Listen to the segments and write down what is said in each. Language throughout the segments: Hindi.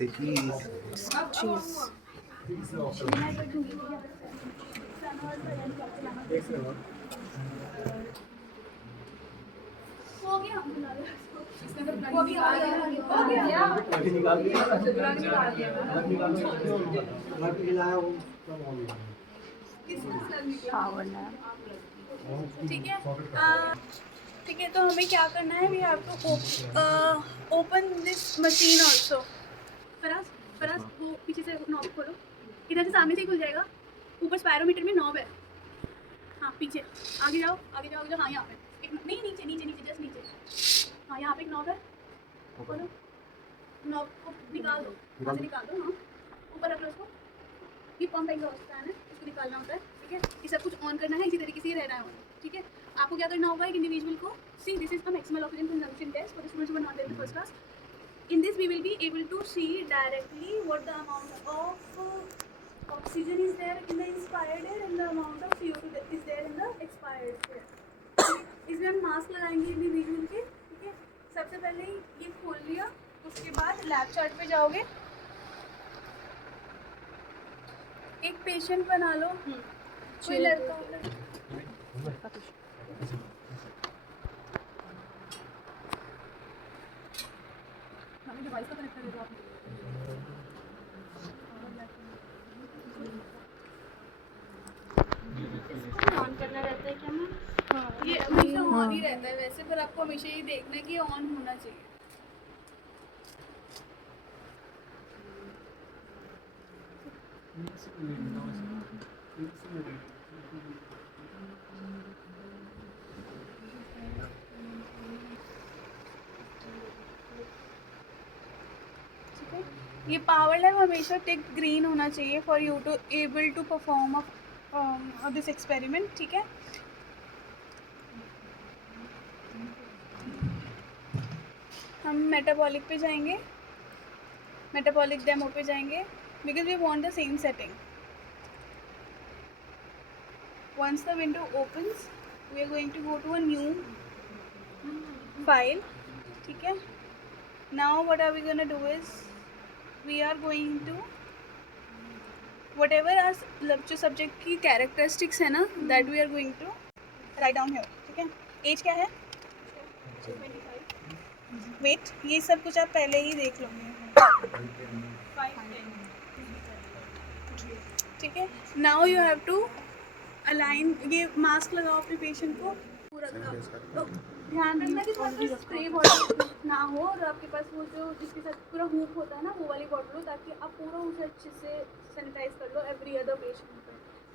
Say cheese. cheese. Power nap. ठीक है ठीक है, तो हमें क्या करना है, we have to open this machine also. Faraz Faraz वो पीछे से नॉब खोलो, इधर से सामने से ही खुल जाएगा। ऊपर स्पायरोमीटर में नॉब है, हाँ पीछे आगे जाओ आगे जाओ आगे जाओ, हाँ यहाँ पे एक नहीं, नीचे नीचे नीचे जस्ट नीचे, हाँ यहाँ पे एक नॉब है, खोलो नॉब को निकाल दो, यहाँ से निकाल दो, हाँ ऊपर रख लो उसको। ये पंप एग्जॉस्ट फैन है, इसको निकालना होता है, ठीक है। ये सब कुछ ऑन करना है, इसी तरीके से ही रहना है ऑन, ठीक है। आपको क्या करना होगा, एक इंडिविजुअल को see this is the maximum oxygen consumption test for the students who are not there in first class. In this we will be able to see directly what the amount of oxygen is there in the inspired air and the amount of CO2 that is there in the expired air। इसमें हम मास्क लगाएंगे इंडिविजुअल के, ठीक है। सबसे पहले ये खोल लिया, उसके बाद लैब चार्ट पे जाओगे, एक पेशेंट बना लो, कोई लड़का हो डिवाइस का कनेक्ट करेगा आप। इसको ऑन करना रहता है क्या मैम? हाँ, ये हमेशा ऑन ही रहता है वैसे, पर आपको हमेशा ये देखना है कि ऑन होना चाहिए। ठीक है, ये पावर लेवल हमेशा टिक ग्रीन होना चाहिए for you to able to perform this experiment, ठीक है। हम मेटाबॉलिक पे जाएंगे, मेटाबॉलिक डेमो पे जाएंगे, because we want the same setting. once the window opens we are going to go to a new file, ठीक है। now what are we going to do is we are going to whatever our जो सब्जेक्ट की कैरेक्टरिस्टिक्स है ना, that we are going to write down here, ठीक है। एज क्या है, वेट, ये सब कुछ आप पहले ही देख लोगे, ठीक है। Now you have to align, ये मास्क लगाओ अपने पेशेंट को पूरा तो ध्यान रखना कि थोड़ा सा स्प्रे बॉटल ना हो, और आपके पास वो जो जिसके साथ पूरा हुक होता है ना, वो वाली बॉटल हो, ताकि आप पूरा उसे अच्छे से सैनिटाइज कर लो एवरी अदर पेशेंट पे।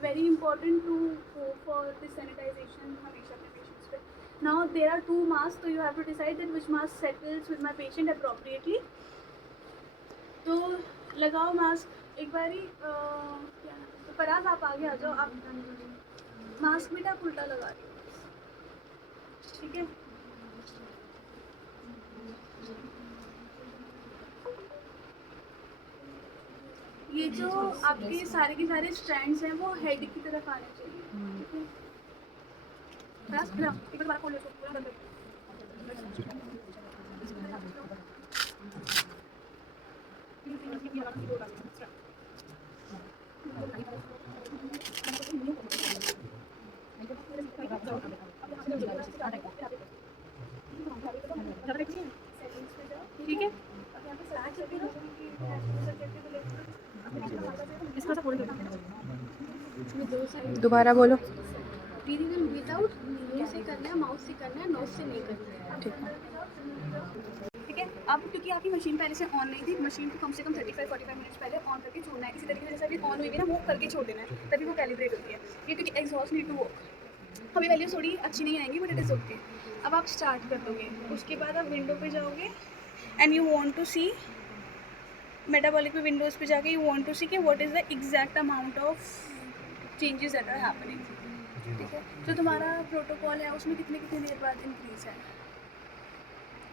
Very important to go for this sanitization हमेशा अपने पेशेंट्स पे। नाउ देयर आर 2 मास्क, तो you have to decide that which mask settles with my patient appropriately. तो लगाओ मास्क एक बारी, क्या तो फराज आप आगे आ जाओ, आप मास्क बेटा आप उल्टा लगा रही हो, ठीक है। ये जो आपके सारे के सारे स्ट्रैंड्स हैं वो हेड की तरफ आने चाहिए, ठीक है। फराज एक बार खोलो इसको पूरा बंद ठीक है। दोबारा बोलो। ब्रीदिंग इन विदाउट नोज से करना है, माउथ से करना है, नोज से नहीं करना है, ठीक है। ठीक है। अब क्योंकि आपकी मशीन पहले से ऑन नहीं थी, मशीन को कम से कम 35-45 मिनट्स पहले ऑन करके छोड़ना है। इसी तरीके से जैसे अभी ऑन हुई है ना, वो करके छोड़ देना है, तभी वो कैलिब्रेट होती है। ये क्योंकि एग्जॉस्ट नीड टू वर्क, हमें वैल्यू थोड़ी अच्छी नहीं आएंगी, बट इट इज़ ओके। अब आप स्टार्ट कर दोगे, उसके बाद आप विंडो पे जाओगे and you want to see, metabolic पे विंडोज़ पे जाके यू वांट टू सी कि what is the exact amount of changes that are happening, ठीक है। जो तुम्हारा प्रोटोकॉल है उसमें कितने कितने देर बाद इंक्रीज़ है,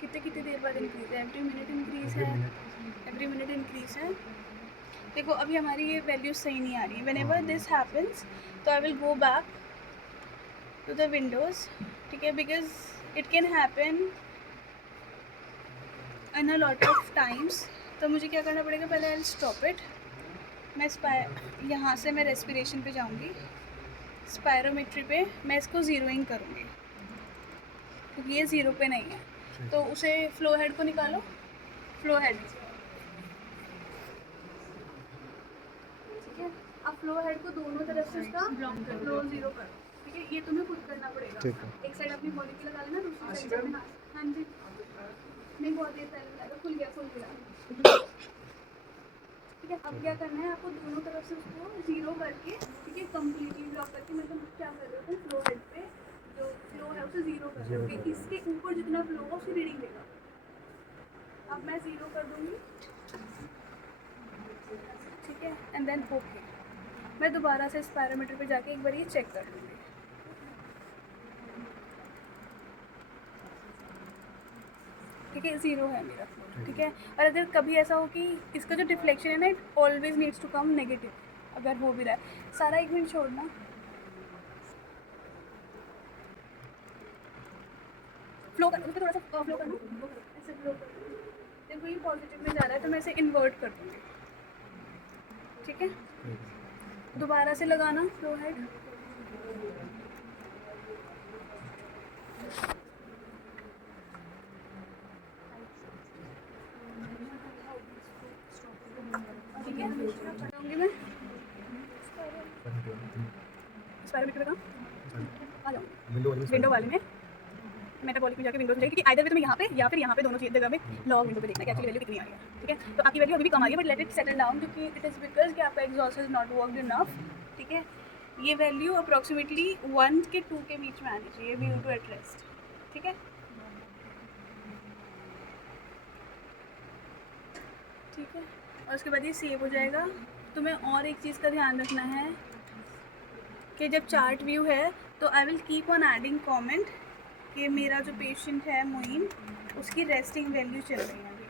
कितने कितने देर बाद इंक्रीज़ है, एवरी मिनट इंक्रीज़ है, एवरी मिनट इंक्रीज़ है। देखो अभी हमारी ये वैल्यूज सही नहीं आ रही है। व्हेनेवर दिस हैपन्स तो I will go back to the windows, ठीक है, because it can happen in a lot of times. तो मुझे क्या करना पड़ेगा, पहले आई स्टॉप इट। मैं यहाँ से मैं रेस्पिरेशन पे जाऊँगी, स्पायरोमेट्री पे मैं इसको ज़ीरोइंग करूँगी क्योंकि ये 0 पे नहीं है। तो उसे फ्लो हेड को निकालो, फ्लो हेड, ठीक है। अब फ्लो हेड को दोनों तरफ से उसका फ्लो 0 करो, ठीक है। ये तुम्हें खुद करना पड़ेगा। एक साइड अपनी बॉडी की लगा लेना, दूसरी साइड अपना। हाँ जी, नहीं बहुत देर पहले लगा, खुल गया। ठीक है। अब क्या करना है आपको, दोनों तरफ से उसको 0 करके, ठीक है, कम्प्लीटली ब्लॉक करके, मतलब क्या कर रहे हो, फ्लो हेड पे जो फ्लो है उसे 0 कर रहे हो, इसके ऊपर जितना फ्लो हो उसकी रीडिंग लेगा। अब मैं 0 कर दूँगी, ठीक है, एंड देन ओके। मैं दोबारा से इस पैरामीटर पे जाके एक बार ये चेक कर लूँगी, ठीक है, 0 है मेरा फ्लो, ठीक है। और अगर कभी ऐसा हो कि इसका जो डिफ्लेक्शन है ना, it always needs to come negative, अगर हो भी रहा है। सारा 1 मिनट छोड़ना, फ्लो कर, उस पर थोड़ा सा फ्लो करना, ऐसे फ्लो कर। देखो ये पॉजिटिव में जा रहा है तो मैं इसे इन्वर्ट कर दूँगी, ठीक है। दोबारा से लगाना फ्लो हेड, ठीक है। करूँगी मैं पैरामीटर का, आ जाऊँ विंडो वाले में, मेटाबॉलिक में जाके विंडो में जाएगी, क्योंकि आइदर वे तुम्हें यहाँ पे या फिर यहाँ पे, दोनों चीज़ जगह पे लॉग विंडो पे देखना है कि एक्चुअली वैल्यू कितनी आ रही है, ठीक है। तो आपकी वैल्यू अभी भी कम आ रही है, but let it settle down, क्योंकि इट इज़ बिकॉज कि आपका exhaust is not worked enough, ठीक है। ये वैल्यू अप्रॉक्सीमेटली 1 के 2 के बीच में आनी चाहिए, व्यू टू एट रेस्ट, ठीक है, ठीक है। और उसके बाद ये सेव हो जाएगा। तुम्हें और एक चीज़ का ध्यान रखना है कि जब चार्ट व्यू है तो I will keep on adding comment कि मेरा जो पेशेंट है मोइन, उसकी रेस्टिंग वैल्यू चल रही है अभी,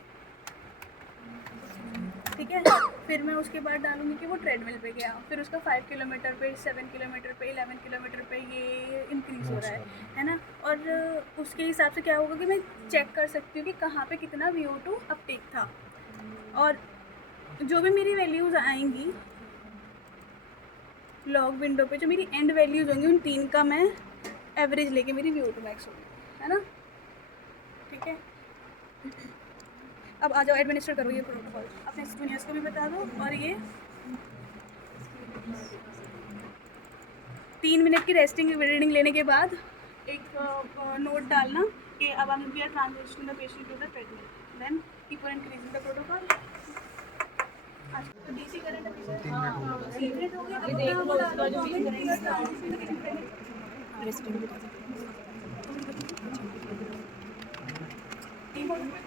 ठीक है। फिर मैं उसके बाद डालूंगी कि वो ट्रेडमिल पे गया, फिर उसका 5 किलोमीटर पे, 7 किलोमीटर पे, 11 किलोमीटर पे ये इंक्रीज़ हो रहा है ना। और उसके हिसाब से क्या होगा कि मैं चेक कर सकती हूँ कि कहाँ पे कितना VO2 अपटेक था, और जो भी मेरी वैल्यूज़ आएंगी लॉग विंडो पे, जो मेरी एंड वैल्यूज़ होंगी, उन 3 का मैं एवरेज लेके मेरी VO2 मैक्स होगी, है ना, ठीक है। अब आ जाओ, एडमिनिस्टर करो ये प्रोटोकॉल, अपने जूनियर्स को भी बता दो। और ये 3 मिनट की रेस्टिंग रीडिंग लेने के बाद एक नोट डालना कि अब हम we are transitioning the patient to the treadmill, then keep on increasing the protocol. तो डीसी करंट अभी हाँ 3 मिनट हो गए, अब वो डालो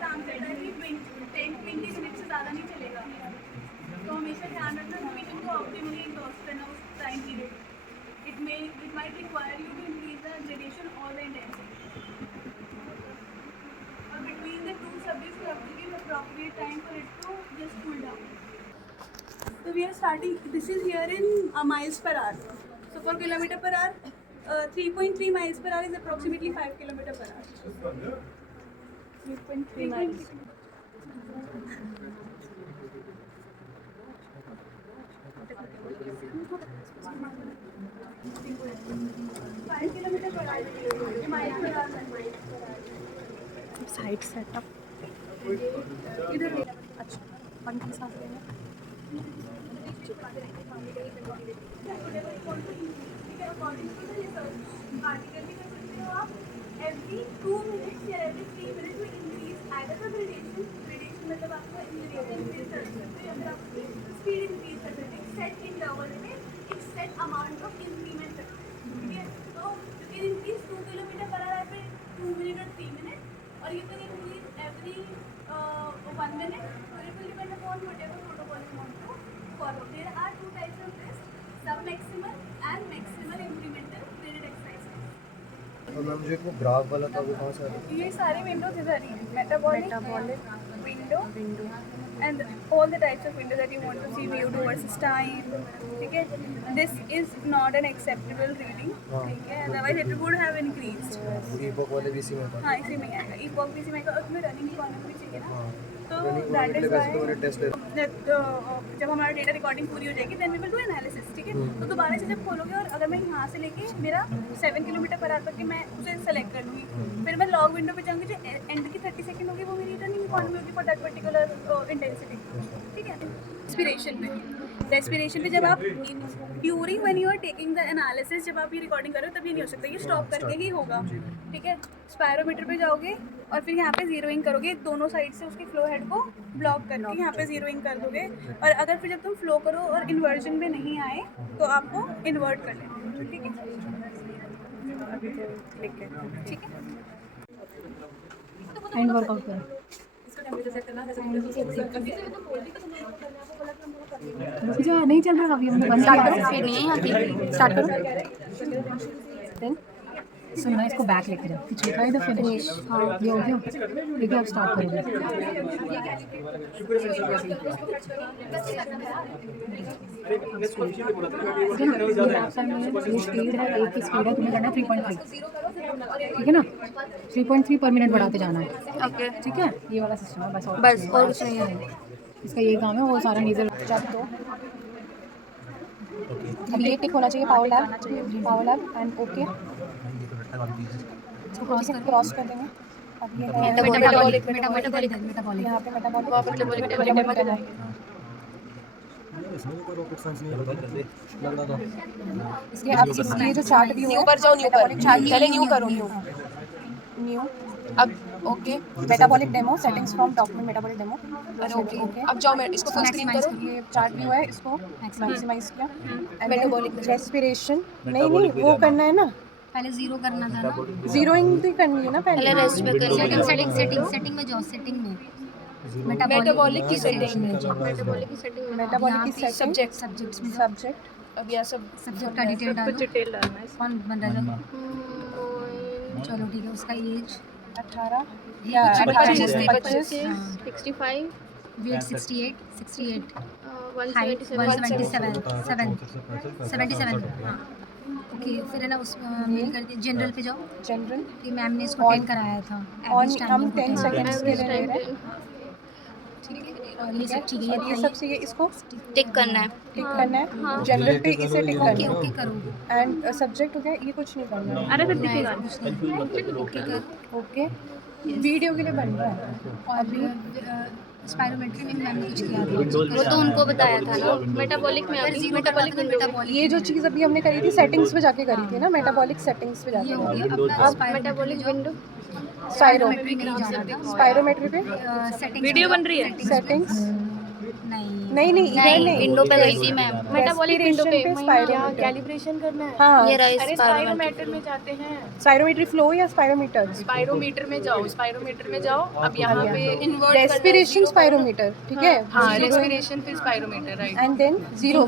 काम करना है कि 10-20 मिनट से ज़्यादा नहीं चलेगा, तो हमेशा ध्यान रखना पेशेंट को ऑप्टिमली एग्जॉस्ट करना उस time period. It might require you to increase the gradation और द इंटेंसिटी, और between the 2 subjects you have to give appropriate time for it to just cool down. So we are starting, this is here in miles per hour. So for kilometer per hour, 3.3 miles per hour is approximately 5 kilometer per hour. 3.3 miles. Side setup इधर अच्छा पंख के साथ लेना every 2 minutes या every 3 minutes में increase either the gradation मतलब आपको increase कर सकते हैं, अगर आप speed increase कर सकते हैं set interval में एक set amount of increment रखते हैं, ठीक है। तो you can increase 2 kilometre per hour पे 2 मिनट और 3 मिनट, और you can increase every 1 minute, so it will depend upon whatever protocol you want to follow. There are 2 types of this, sub-maximal and maximal incremental graded exercise. और मैम जो वो ग्राफ वाला था वो कहाँ से आ रहा है? ये सारी विंडोज इधर ही है, metabolic metabolic window window and all the types of window that you want to see, viewed versus time, ठीक है. This is not an acceptable reading, ठीक है. Otherwise it would have increased. Epoch वाले भी इसी में था। हाँ, इसी में आएगा. ईपॉक भी इसी में आएगा और उसमें रनिंग इकोनॉमी भी चाहिए ना. तो Running that economy is के लिए वैसे तो मैंने टेस्ट ले why जब हमारा डेटा रिकॉर्डिंग पूरी हो जाएगी then we will do analysis, ठीक है. तो दोबारा से जब खोलोगे और अगर मैं यहाँ से लेके मेरा 7 किलोमीटर पर आवर तक मैं उसे सेलेक्ट कर लूँगी, फिर मैं लॉग विंडो पे जाऊँगी, जो एंड की 30 सेकंड होगी वो मेरी रनिंग इकोनॉमी होगी फॉर दैट पर्टिकुलर इंटेंसिटी, ठीक है. रेस्पिरेशन पे जब आप during when you are taking the analysis, जब आप ये रिकॉर्डिंग कर रहे हो तब ये नहीं हो सकता, ये स्टॉप करके ही होगा, ठीक है. स्पायरोमीटर पे जाओगे और फिर यहाँ पे जीरोइंग करोगे, दोनों साइड से उसके फ्लो हेड को ब्लॉक करके यहाँ पे जीरोइंग कर दोगे. और अगर फिर जब तुम फ्लो करो और इन्वर्जन में नहीं आए तो आपको इन्वर्ट कर लेना, ठीक है. ठीक है. एंड वर्कआउट करो. जो नहीं चल रहा अभी हमने बंद किया. फिर नहीं है यहाँ पे स्टार्ट करो. देन सुनना, इसको बैक लेके जाओ. कुछ लिखा है इधर फिनिश. हाँ, ये हो गया. ठीक है, अब स्टार्ट करोगे. ये स्पीड है, एक की स्पीड है, तुम्हें करना है 3.3, ठीक है ना. 3.3 पर मिनट बढ़ाते जाना है. ओके. ठीक है, ये वाला सिस्टम है. बस और कुछ नहीं है. इसका ये काम है, वो सारा नीजल जब तो अब ये टिक होना चाहिए. Power lab and okay. Cross कर देंगे. अब ये मेटाबॉलिक यहाँ पे मेटाबॉलिक. इसके अब इसके जो चार्ट व्यू है, ऊपर जाओ, न्यू पर पहले न्यू करो. न्यू अब okay. Metabolic demo settings from document metabolic demo. अरे ओके. अब जाओ, मैं इसको फुल स्क्रीन करो. ये चार्ट व्यू है, इसको मैक्सिमाइज किया. मेटाबॉलिक रेस्पिरेशन नहीं वो करना है ना, पहले जीरो करना था ना. जीरोइंग भी करनी है ना पहले पहले. रेस्ट पे कर. सेटिंग में जाओ. सेटिंग में मेटाबॉलिक की सेटिंग में जाओ. मेटाबॉलिक की सेटिंग. सब्जेक्ट्स में सब्जेक्ट. अब यह सब सब्जेक्ट का डिटेल डालना है. कौन बन रहा है? चलो ठीक है. उसका एज 18 या 25. 65. वेट 68. हाइट 177. 77. ओके. फिर है ना उस मेल कर दी. जनरल पे जाओ. जनरल कि मैम ने इसको 10 कराया था. ऑन हम 10 सेकंड्स के लिए ले रहे हैं. ठीक है. ये सब ठीक है. ये सब से ये इसको टिक करना है. टिक करना है. जनरल पे इसे टिक करना है. ओके करो. एंड सब्जेक्ट हो गया, ये कुछ नहीं करना है. अरे फिर दिखेगा. ओके कर. ओके. वीडियो के लिए बन रहा है. और अभी स्पायरोमेट्री में मैंने कुछ किया था, वो तो उनको बताया था ना. मेटाबॉलिक में अभी मेटाबॉलिक ये जो चीज़ अभी हमने करी थी सेटिंग्स पे जाके करी थी ना. मेटाबॉलिक सेटिंग्स पे ये हो जाके. गया. अब मेटाबॉलिक विंडो स्पायरोमेट्री नहीं जाना था. स्पायरोमेट्री पे सेटिंग्स वीडियो बन रही है. सेटिंग्स नहीं इधर नहीं. विंडो पे गई थी मैं. मेटाबॉलिक विंडो पे स्पायरोमेट्री कैलिब्रेशन करना है. हाँ. ये रहा अरे स्पायरोमीटर में जाते हैं. स्पायरोमेट्री फ्लो या स्पायरोमीटर. स्पायरोमीटर में जाओ. स्पायरोमीटर में जाओ. अब यहाँ पे इन्वर्ट रेस्पिरेशन स्पायरोमीटर. ठीक है. हाँ, रेस्पिरेशन फिर spirometer, right. And than zero.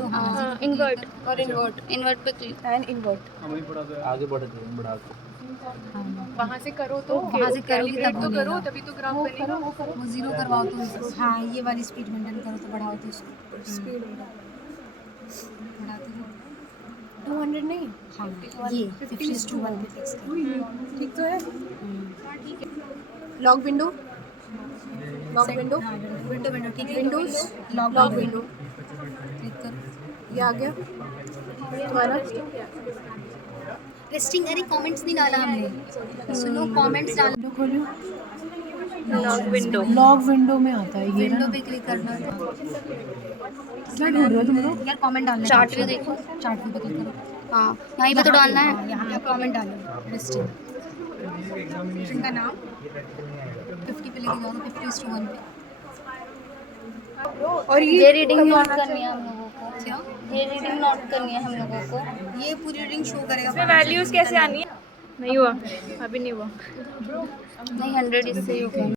Invert पे क्लिक एंड इन्वर्ट. आगे बढ़ा वहाँ से करो तो वहाँ से करोगे कैलिब्रेट तब तो बनेगा. करो, तभी तो ग्राफ बनेगा. वो जीरो करवाओ तो. हाँ, ये वाली स्पीड मेंटेन करो तो बढ़ाओ तो इसको. स्पीड बढ़ाते हो. 200 नहीं. हाँ, ये 50:1 पे फिक्स करो. ठीक तो है. Log window. विंडो ठीक है. Windows log window. क्लिक करो. ये आ गया तुम्हारा. रेस्टिंग. अरे कमेंट्स नहीं डाला हमने. सुनो, कमेंट्स डाल. खोलियो. लॉग विंडो में आता है ये ना. विंडो पे क्लिक करना है. क्या ढूंढ रहे हो तुम लोग? यार कमेंट डालना है. चार्ट व्यू देखो. चार्ट व्यू पे क्लिक करो. हाँ, यहीं पे तो डालना है. यहाँ पे कमेंट डालो. रेस्टिंग. इनका नाम 50 पे लेके जाओ. 50:1 पे. और ये रीडिंग नोट करनी है हम लोगों को. क्या? ये रीडिंग नोट करनी है हम लोगों को. ये पूरी रीडिंग शो करेगा. वैल्यूज कैसे आनी है? नहीं हुआ, अभी नहीं हुआ. नहीं, 100 इससे ही होगा.